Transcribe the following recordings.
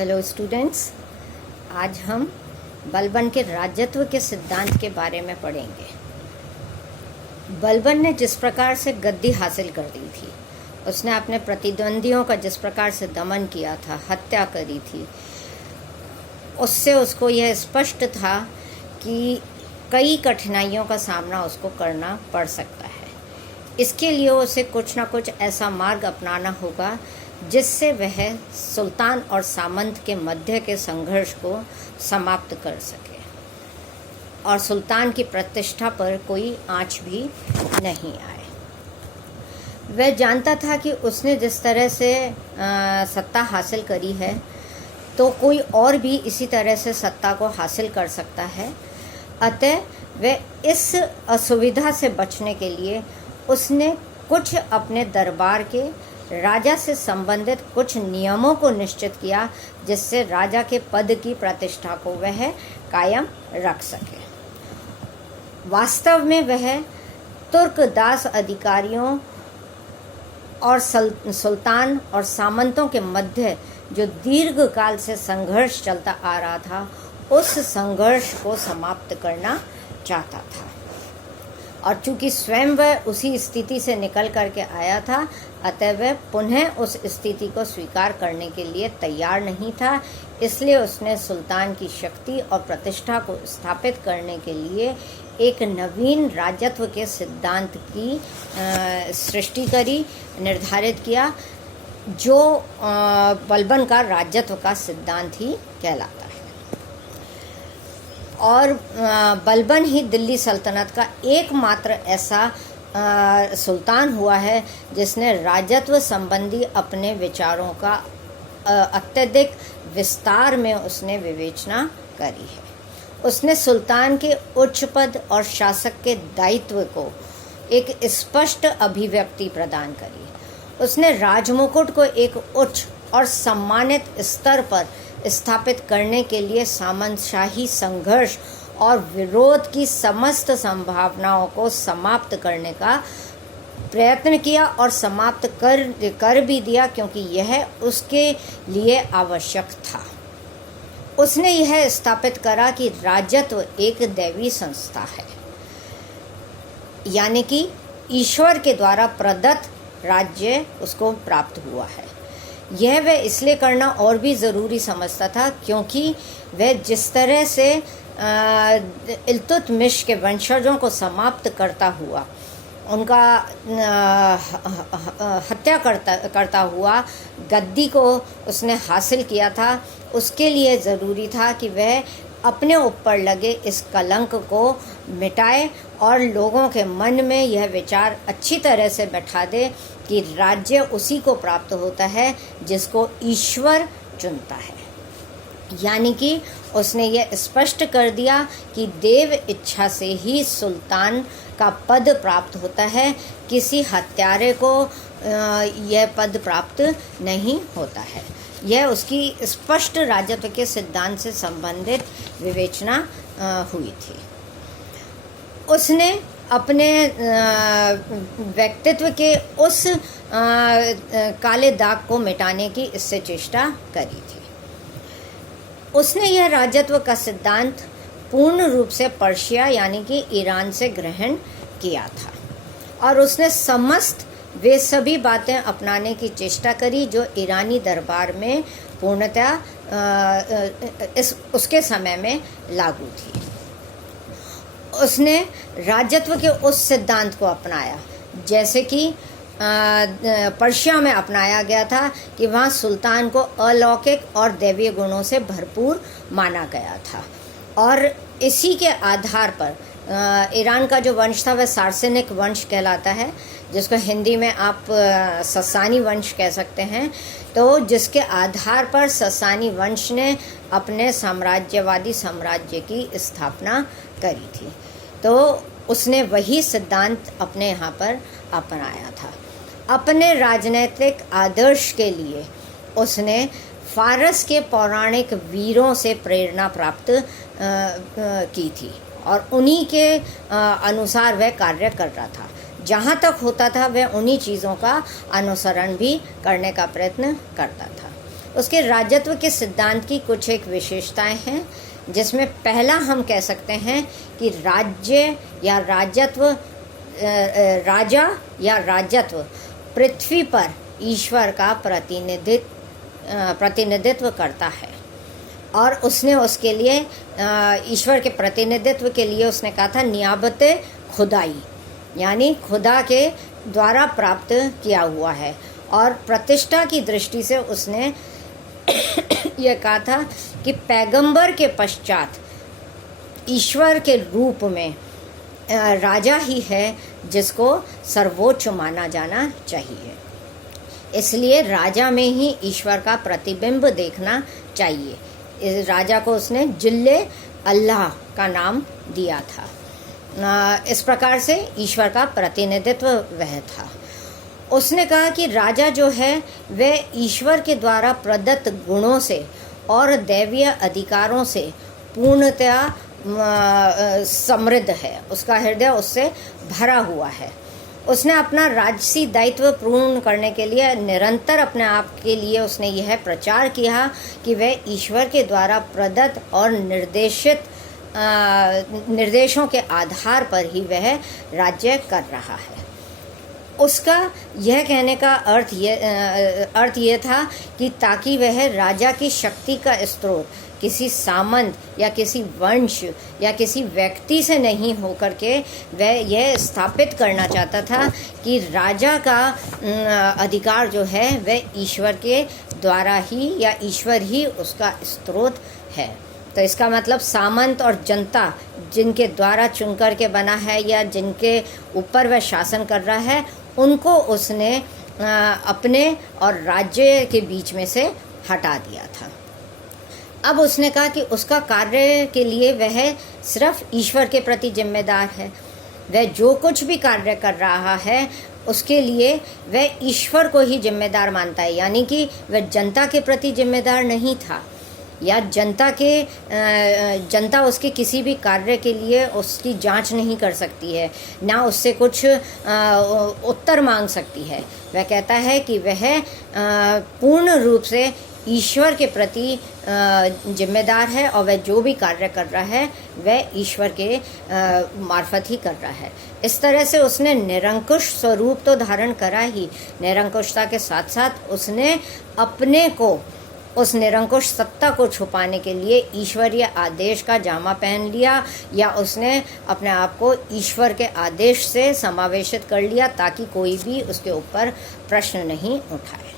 Hello students, आज हम बलबन के राजत्व के सिद्धांत के बारे में पढ़ेंगे। बलबन ने जिस प्रकार से गद्दी हासिल कर दी थी, उसने अपने प्रतिद्वंदियों का जिस प्रकार से दमन किया था, हत्या करी थी, उससे उसको यह स्पष्ट था कि कई कठिनाइयों का सामना उसको करना पड़ सकता है। इसके लिए उसे कुछ ना कुछ ऐसा मार्ग अपनाना होगा जिससे वह सुल्तान और सामंत के मध्य के संघर्ष को समाप्त कर सके और सुल्तान की प्रतिष्ठा पर कोई आंच भी नहीं आए। वह जानता था कि उसने जिस तरह से सत्ता हासिल करी है, तो कोई और भी इसी तरह से सत्ता को हासिल कर सकता है। अतः वह इस असुविधा से बचने के लिए उसने कुछ अपने दरबार के राजा से संबंधित कुछ नियमों को निश्चित किया, जिससे राजा के पद की प्रतिष्ठा को वह कायम रख सके। वास्तव में वह तुर्क दास अधिकारियों और सुल्तान और सामंतों के मध्य जो दीर्घ काल से संघर्ष चलता आ रहा था, उस संघर्ष को समाप्त करना चाहता था। और चूंकि स्वयं वह उसी स्थिति से निकल करके आया था, अतः वह पुनः उस स्थिति को स्वीकार करने के लिए तैयार नहीं था। इसलिए उसने सुल्तान की शक्ति और प्रतिष्ठा को स्थापित करने के लिए एक नवीन राजत्व के सिद्धांत की सृष्टि करी, निर्धारित किया, जो बलबन का राजत्व का सिद्धांत ही कहलाता है। और बलबन ही दिल्ली सल्तनत का एकमात्र ऐसा सुल्तान हुआ है जिसने राजत्व संबंधी अपने विचारों का अत्यधिक विस्तार में उसने विवेचना करी है। उसने सुल्तान के उच्च पद और शासक के दायित्व को एक स्पष्ट अभिव्यक्ति प्रदान करी। उसने राजमुकुट को एक उच्च और सम्मानित स्तर पर स्थापित करने के लिए सामंतशाही संघर्ष और विरोध की समस्त संभावनाओं को समाप्त करने का प्रयत्न किया और समाप्त कर भी दिया, क्योंकि यह उसके लिए आवश्यक था। उसने यह स्थापित करा कि राजत्व एक दैवी संस्था है, यानी कि ईश्वर के द्वारा प्रदत्त राज्य उसको प्राप्त हुआ है। यह वह इसलिए करना और भी ज़रूरी समझता था क्योंकि वह जिस तरह से इल्तुतमिश के वंशजों को समाप्त करता हुआ, उनका हत्या करता हुआ गद्दी को उसने हासिल किया था, उसके लिए ज़रूरी था कि वह अपने ऊपर लगे इस कलंक को मिटाए और लोगों के मन में यह विचार अच्छी तरह से बैठा दे कि राज्य उसी को प्राप्त होता है जिसको ईश्वर चुनता है। यानी कि उसने यह स्पष्ट कर दिया कि देव इच्छा से ही सुल्तान का पद प्राप्त होता है, किसी हत्यारे को यह पद प्राप्त नहीं होता है। यह उसकी स्पष्ट राजत्व के सिद्धांत से संबंधित विवेचना हुई थी। उसने अपने व्यक्तित्व के उस काले दाग को मिटाने की इससे चेष्टा करी थी। उसने यह राजत्व का सिद्धांत पूर्ण रूप से पर्शिया यानी कि ईरान से ग्रहण किया था और उसने समस्त वे सभी बातें अपनाने की चेष्टा करी जो ईरानी दरबार में पूर्णतः उसके समय में लागू थी। उसने राजत्व के उस सिद्धांत को अपनाया जैसे कि पर्शिया में अपनाया गया था कि वहाँ सुल्तान को अलौकिक और दैवीय गुणों से भरपूर माना गया था। और इसी के आधार पर ईरान का जो वंश था वह सार्सेनिक वंश कहलाता है, जिसको हिंदी में आप ससानी वंश कह सकते हैं। तो जिसके आधार पर ससानी वंश ने अपने साम्राज्यवादी साम्राज्य की स्थापना करी थी। तो उसने वही सिद्धांत अपने यहाँ पर अपनाया था। अपने राजनीतिक आदर्श के लिए उसने फारस के पौराणिक वीरों से प्रेरणा प्राप्त की थी और उन्हीं के अनुसार वह कार्य कर रहा था। जहाँ तक होता था वह उन्हीं चीज़ों का अनुसरण भी करने का प्रयत्न करता था। उसके राजत्व के सिद्धांत की कुछ एक विशेषताएं हैं, जिसमें पहला हम कह सकते हैं कि राज्य या राजत्व, राजा या राजत्व पृथ्वी पर ईश्वर का प्रतिनिधित्व करता है। और उसने उसके लिए ईश्वर के प्रतिनिधित्व के लिए उसने कहा था नियाबत खुदाई, यानी खुदा के द्वारा प्राप्त किया हुआ है। और प्रतिष्ठा की दृष्टि से उसने यह कहा था कि पैगंबर के पश्चात ईश्वर के रूप में राजा ही है जिसको सर्वोच्च माना जाना चाहिए। इसलिए राजा में ही ईश्वर का प्रतिबिंब देखना चाहिए। इस राजा को उसने जिल्ले अल्लाह का नाम दिया था। इस प्रकार से ईश्वर का प्रतिनिधित्व वह था। उसने कहा कि राजा जो है वह ईश्वर के द्वारा प्रदत्त गुणों से और दैवीय अधिकारों से पूर्णतया समृद्ध है, उसका हृदय उससे भरा हुआ है। उसने अपना राजसी दायित्व पूर्ण करने के लिए निरंतर अपने आप के लिए उसने यह प्रचार किया कि वह ईश्वर के द्वारा प्रदत्त और निर्देशित निर्देशों के आधार पर ही वह राज्य कर रहा है। उसका यह कहने का अर्थ ये था कि ताकि वह राजा की शक्ति का स्रोत किसी सामंत या किसी वंश या किसी व्यक्ति से नहीं होकर के वह यह स्थापित करना चाहता था कि राजा का अधिकार जो है वह ईश्वर के द्वारा ही या ईश्वर ही उसका स्रोत है। तो इसका मतलब सामंत और जनता जिनके द्वारा चुनकर के बना है या जिनके ऊपर वह शासन कर रहा है, उनको उसने अपने और राज्य के बीच में से हटा दिया था। अब उसने कहा कि उसका कार्य के लिए वह सिर्फ ईश्वर के प्रति जिम्मेदार है। वह जो कुछ भी कार्य कर रहा है उसके लिए वह ईश्वर को ही जिम्मेदार मानता है, यानी कि वह जनता के प्रति जिम्मेदार नहीं था या जनता उसके किसी भी कार्य के लिए उसकी जांच नहीं कर सकती है, ना उससे कुछ उत्तर मांग सकती है। वह कहता है कि वह पूर्ण रूप से ईश्वर के प्रति जिम्मेदार है और वह जो भी कार्य कर रहा है वह ईश्वर के मार्फत ही कर रहा है। इस तरह से उसने निरंकुश स्वरूप तो धारण करा ही, निरंकुशता के साथ साथ उसने अपने को उस निरंकुश सत्ता को छुपाने के लिए ईश्वरीय आदेश का जामा पहन लिया या उसने अपने आप को ईश्वर के आदेश से समावेशित कर लिया ताकि कोई भी उसके ऊपर प्रश्न नहीं उठाए।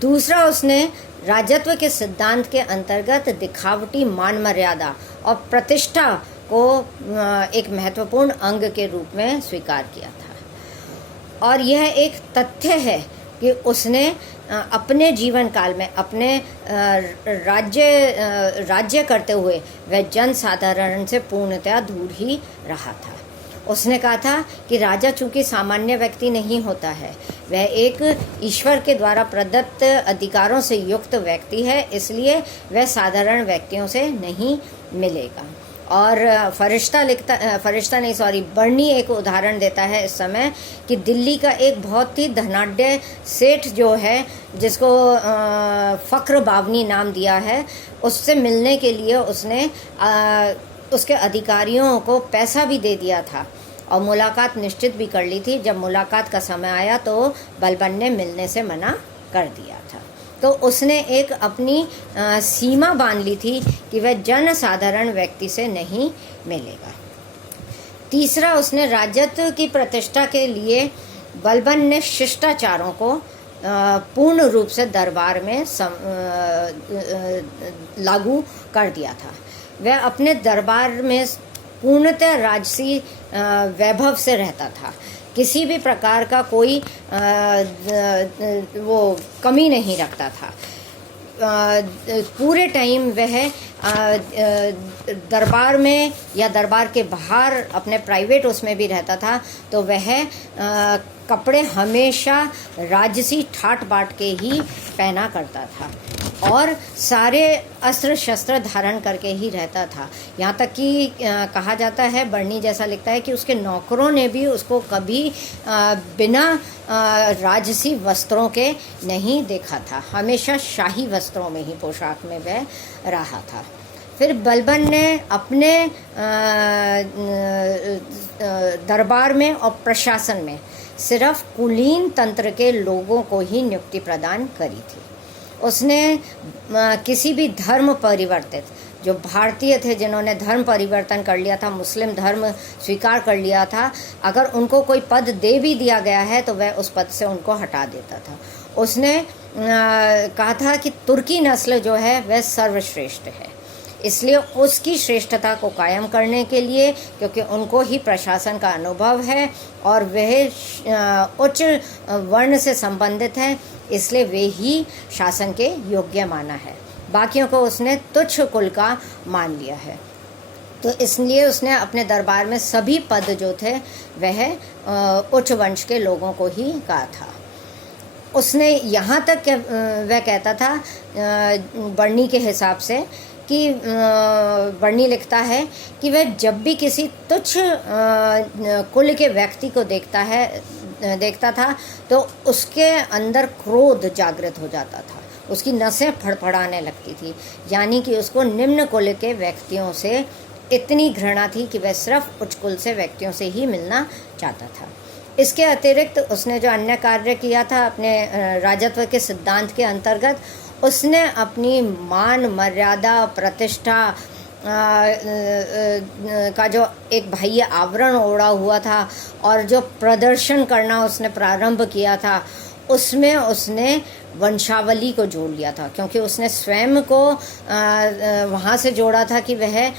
दूसरा, उसने राजत्व के सिद्धांत के अंतर्गत दिखावटी मान मर्यादा और प्रतिष्ठा को एक महत्वपूर्ण अंग के रूप में स्वीकार किया था। और यह एक तथ्य है कि उसने अपने जीवन काल में अपने राज्य करते हुए वह जनसाधारण से पूर्णतया दूर ही रहा था। उसने कहा था कि राजा चूंकि सामान्य व्यक्ति नहीं होता है, वह एक ईश्वर के द्वारा प्रदत्त अधिकारों से युक्त व्यक्ति है, इसलिए वह साधारण व्यक्तियों से नहीं मिलेगा। और बर्नी एक उदाहरण देता है इस समय कि दिल्ली का एक बहुत ही धनाढ्य सेठ जो है, जिसको फ़क्र बावनी नाम दिया है, उससे मिलने के लिए उसने उसके अधिकारियों को पैसा भी दे दिया था और मुलाकात निश्चित भी कर ली थी। जब मुलाकात का समय आया तो बलबन ने मिलने से मना कर दिया था। तो उसने एक अपनी सीमा बांध ली थी कि वह जन साधारण व्यक्ति से नहीं मिलेगा। तीसरा, उसने राजत्व की प्रतिष्ठा के लिए बलबन ने शिष्टाचारों को पूर्ण रूप से दरबार में लागू कर दिया था। वह अपने दरबार में पूर्णतः राजसी वैभव से रहता था। किसी भी प्रकार का कोई वो कमी नहीं रखता था। पूरे टाइम वह दरबार में या दरबार के बाहर अपने प्राइवेट उसमें भी रहता था, तो वह कपड़े हमेशा राजसी ठाट बाट के ही पहना करता था। और सारे अस्त्र शस्त्र धारण करके ही रहता था। यहाँ तक कि कहा जाता है, बर्नी जैसा लिखता है कि उसके नौकरों ने भी उसको कभी बिना राजसी वस्त्रों के नहीं देखा था, हमेशा शाही वस्त्रों में ही, पोशाक में वह रहा था। फिर बलबन ने अपने दरबार में और प्रशासन में सिर्फ कुलीन तंत्र के लोगों को ही नियुक्ति प्रदान करी थी। उसने किसी भी धर्म परिवर्तित, जो भारतीय थे जिन्होंने धर्म परिवर्तन कर लिया था, मुस्लिम धर्म स्वीकार कर लिया था, अगर उनको कोई पद दे भी दिया गया है तो वह उस पद से उनको हटा देता था। उसने कहा था कि तुर्की नस्ल जो है वह सर्वश्रेष्ठ है, इसलिए उसकी श्रेष्ठता को कायम करने के लिए, क्योंकि उनको ही प्रशासन का अनुभव है और वह उच्च वर्ण से संबंधित हैं, इसलिए वे ही शासन के योग्य माना है। बाकियों को उसने तुच्छ कुल का मान लिया है। तो इसलिए उसने अपने दरबार में सभी पद जो थे वह उच्च वंश के लोगों को ही कहा था। उसने यहाँ तक वह कहता था बर्नी के हिसाब से कि बर्नी लिखता है कि वह जब भी किसी तुच्छ कुल के व्यक्ति को देखता था तो उसके अंदर क्रोध जागृत हो जाता था, उसकी नसें फड़फड़ाने लगती थी, यानी कि उसको निम्न कुल के व्यक्तियों से इतनी घृणा थी कि वह सिर्फ उच्च कुल से व्यक्तियों से ही मिलना चाहता था। इसके अतिरिक्त उसने जो अन्य कार्य किया था अपने राजत्व के सिद्धांत के अंतर्गत, उसने अपनी मान मर्यादा प्रतिष्ठा का जो एक बाह्य आवरण ओढ़ा हुआ था और जो प्रदर्शन करना उसने प्रारंभ किया था, उसमें उसने वंशावली को जोड़ लिया था, क्योंकि उसने स्वयं को वहाँ से जोड़ा था कि वह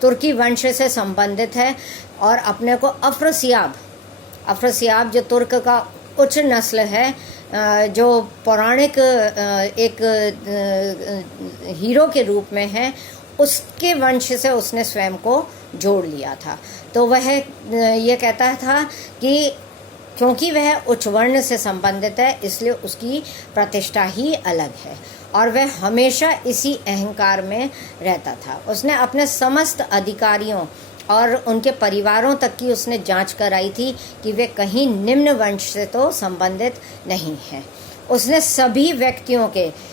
तुर्की वंश से संबंधित है और अपने को अफ्रसियाब जो तुर्क का उच्च नस्ल है, जो पौराणिक एक हीरो के रूप में है, उसके वंश से उसने स्वयं को जोड़ लिया था। तो वह ये कहता था कि क्योंकि वह उच्च वर्ण से संबंधित है, इसलिए उसकी प्रतिष्ठा ही अलग है और वह हमेशा इसी अहंकार में रहता था। उसने अपने समस्त अधिकारियों और उनके परिवारों तक की उसने जांच कराई थी कि वे कहीं निम्न वंश से तो संबंधित नहीं हैं। उसने सभी व्यक्तियों के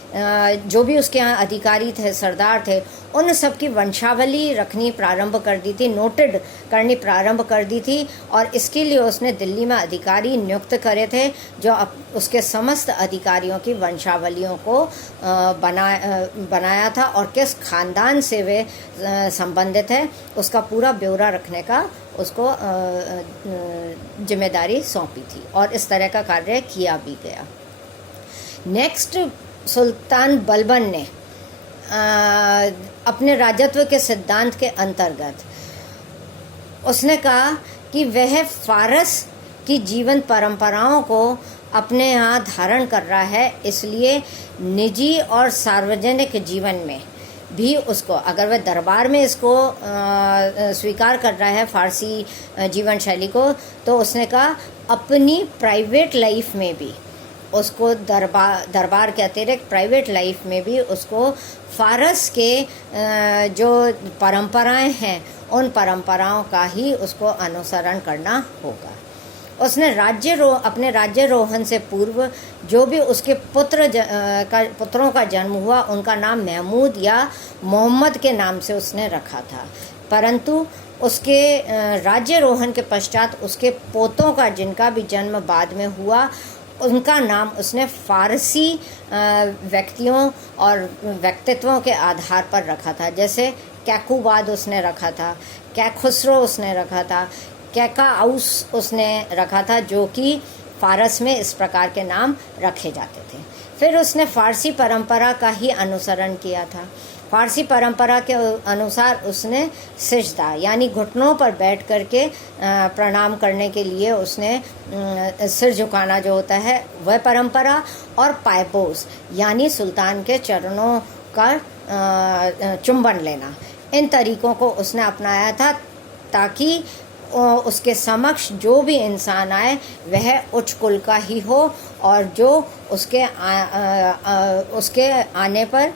जो भी उसके यहाँ अधिकारी थे, सरदार थे, उन सब की वंशावली रखनी प्रारंभ कर दी थी, नोटेड करनी प्रारंभ कर दी थी। और इसके लिए उसने दिल्ली में अधिकारी नियुक्त करे थे जो उसके समस्त अधिकारियों की वंशावलियों को बनाया था और किस खानदान से वे संबंधित है उसका पूरा ब्यौरा रखने का उसको जिम्मेदारी सौंपी थी और इस तरह का कार्य किया भी गया। नेक्स्ट, सुल्तान बलबन ने अपने राजत्व के सिद्धांत के अंतर्गत उसने कहा कि वह फारस की जीवन परंपराओं को अपने यहाँ धारण कर रहा है, इसलिए निजी और सार्वजनिक जीवन में भी उसको, अगर वह दरबार में इसको स्वीकार कर रहा है फारसी जीवन शैली को, तो उसने कहा अपनी प्राइवेट लाइफ में भी उसको दरबार के अतिरिक्त प्राइवेट लाइफ में भी उसको फारस के जो परंपराएं हैं उन परंपराओं का ही उसको अनुसरण करना होगा। उसने अपने राज्यारोहण से पूर्व जो भी उसके पुत्रों का जन्म हुआ उनका नाम महमूद या मोहम्मद के नाम से उसने रखा था, परंतु उसके राज्यारोहण के पश्चात उसके पोतों का जिनका भी जन्म बाद में हुआ उनका नाम उसने फारसी व्यक्तियों और व्यक्तित्वों के आधार पर रखा था। जैसे कैकुबाद उसने रखा था, कैखुसरो उसने रखा था, कैकाउस उसने रखा था, जो कि फारस में इस प्रकार के नाम रखे जाते थे। फिर उसने फारसी परंपरा का ही अनुसरण किया था। फारसी परंपरा के अनुसार उसने सिजदा यानी घुटनों पर बैठ करके प्रणाम करने के लिए उसने सिर झुकाना जो होता है वह परंपरा, और पायपोस यानी सुल्तान के चरणों का चुंबन लेना, इन तरीकों को उसने अपनाया था ताकि उसके समक्ष जो भी इंसान आए वह उच्च कुल का ही हो और जो उसके आने पर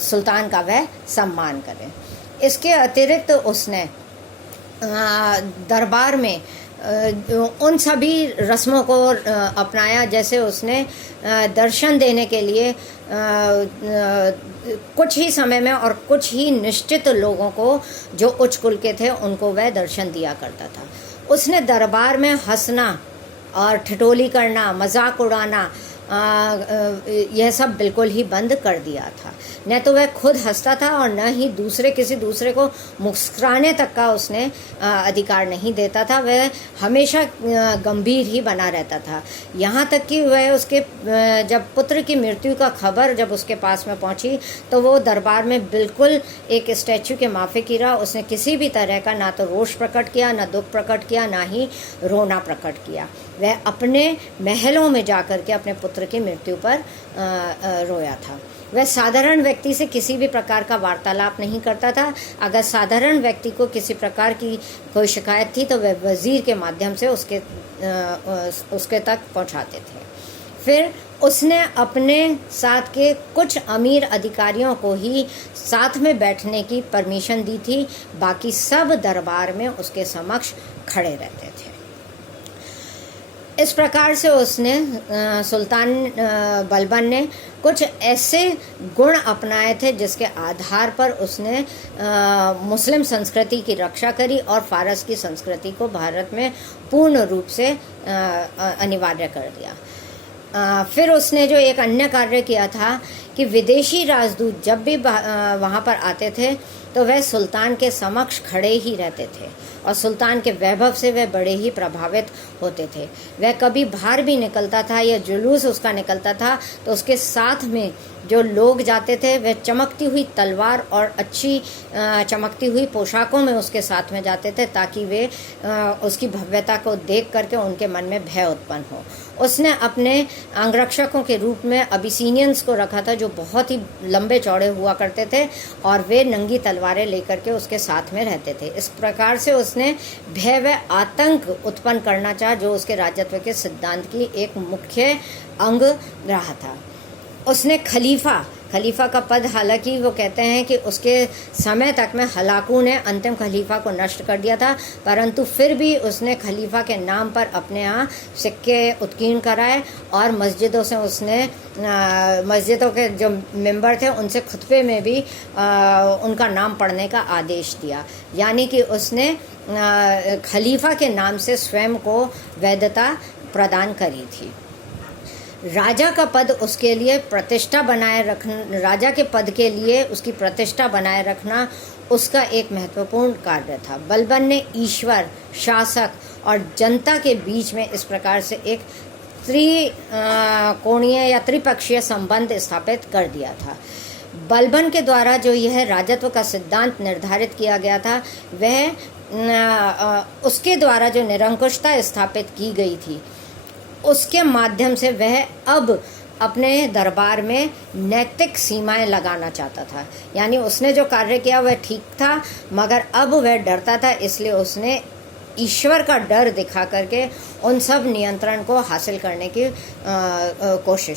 सुल्तान का वह सम्मान करे। इसके अतिरिक्त उसने दरबार में उन सभी रस्मों को अपनाया, जैसे उसने दर्शन देने के लिए कुछ ही समय में और कुछ ही निश्चित लोगों को, जो उच्च कुल के थे, उनको वह दर्शन दिया करता था। उसने दरबार में हंसना और ठिठोली करना, मजाक उड़ाना, यह सब बिल्कुल ही बंद कर दिया था। न तो वह खुद हंसता था और न ही किसी दूसरे को मुस्कुराने तक का उसने अधिकार नहीं देता था। वह हमेशा गंभीर ही बना रहता था। यहाँ तक कि वह उसके जब पुत्र की मृत्यु का खबर जब उसके पास में पहुँची तो वो दरबार में बिल्कुल एक स्टैचू के माफिक ही रहा। उसने किसी भी तरह का ना तो रोष प्रकट किया, ना दुख प्रकट किया, ना ही रोना प्रकट किया। वह अपने महलों में जाकर के अपने पुत्र की मृत्यु पर रोया था। वह साधारण व्यक्ति से किसी भी प्रकार का वार्तालाप नहीं करता था। अगर साधारण व्यक्ति को किसी प्रकार की कोई शिकायत थी तो वह वजीर के माध्यम से उसके तक पहुंचाते थे। फिर उसने अपने साथ के कुछ अमीर अधिकारियों को ही साथ में बैठने की परमिशन दी थी। बाकी सब दरबार में उसके समक्ष खड़े रहते थे। इस प्रकार से उसने सुल्तान बलबन ने कुछ ऐसे गुण अपनाए थे जिसके आधार पर उसने मुस्लिम संस्कृति की रक्षा करी और फारस की संस्कृति को भारत में पूर्ण रूप से अनिवार्य कर दिया। फिर उसने जो एक अन्य कार्य किया था कि विदेशी राजदूत जब भी वहाँ पर आते थे तो वह सुल्तान के समक्ष खड़े ही रहते थे और सुल्तान के वैभव से वह बड़े ही प्रभावित होते थे। वह कभी बाहर भी निकलता था या जुलूस उसका निकलता था तो उसके साथ में जो लोग जाते थे वह चमकती हुई तलवार और अच्छी चमकती हुई पोशाकों में उसके साथ में जाते थे, ताकि वे उसकी भव्यता को देख करके उनके मन में भय उत्पन्न हो। उसने अपने अंगरक्षकों के रूप में अबिसिनियंस को रखा था, जो बहुत ही लंबे चौड़े हुआ करते थे और वे नंगी तलवारें लेकर के उसके साथ में रहते थे। इस प्रकार से उसने भय व आतंक उत्पन्न करना चाहा, जो उसके राजत्व के सिद्धांत की एक मुख्य अंग रहा था। उसने खलीफा का पद, हालांकि वो कहते हैं कि उसके समय तक में हलाकू ने अंतिम खलीफा को नष्ट कर दिया था, परंतु फिर भी उसने खलीफा के नाम पर अपने यहाँ सिक्के उत्कीर्ण कराए और मस्जिदों से उसने मस्जिदों के जो मेंबर थे उनसे खुतबे में भी उनका नाम पढ़ने का आदेश दिया। यानी कि उसने खलीफा के नाम से स्वयं को वैधता प्रदान करी थी। राजा का पद उसके लिए प्रतिष्ठा बनाए रखना, राजा के पद के लिए उसकी प्रतिष्ठा बनाए रखना उसका एक महत्वपूर्ण कार्य था। बलबन ने ईश्वर, शासक और जनता के बीच में इस प्रकार से एक त्रिकोणीय या त्रिपक्षीय संबंध स्थापित कर दिया था। बलबन के द्वारा जो यह राजत्व का सिद्धांत निर्धारित किया गया था, वह उसके द्वारा जो निरंकुशता स्थापित की गई थी, उसके माध्यम से वह अब अपने दरबार में नैतिक सीमाएं लगाना चाहता था। यानी उसने जो कार्य किया वह ठीक था, मगर अब वह डरता था, इसलिए उसने ईश्वर का डर दिखा करके उन सब नियंत्रण को हासिल करने की कोशिश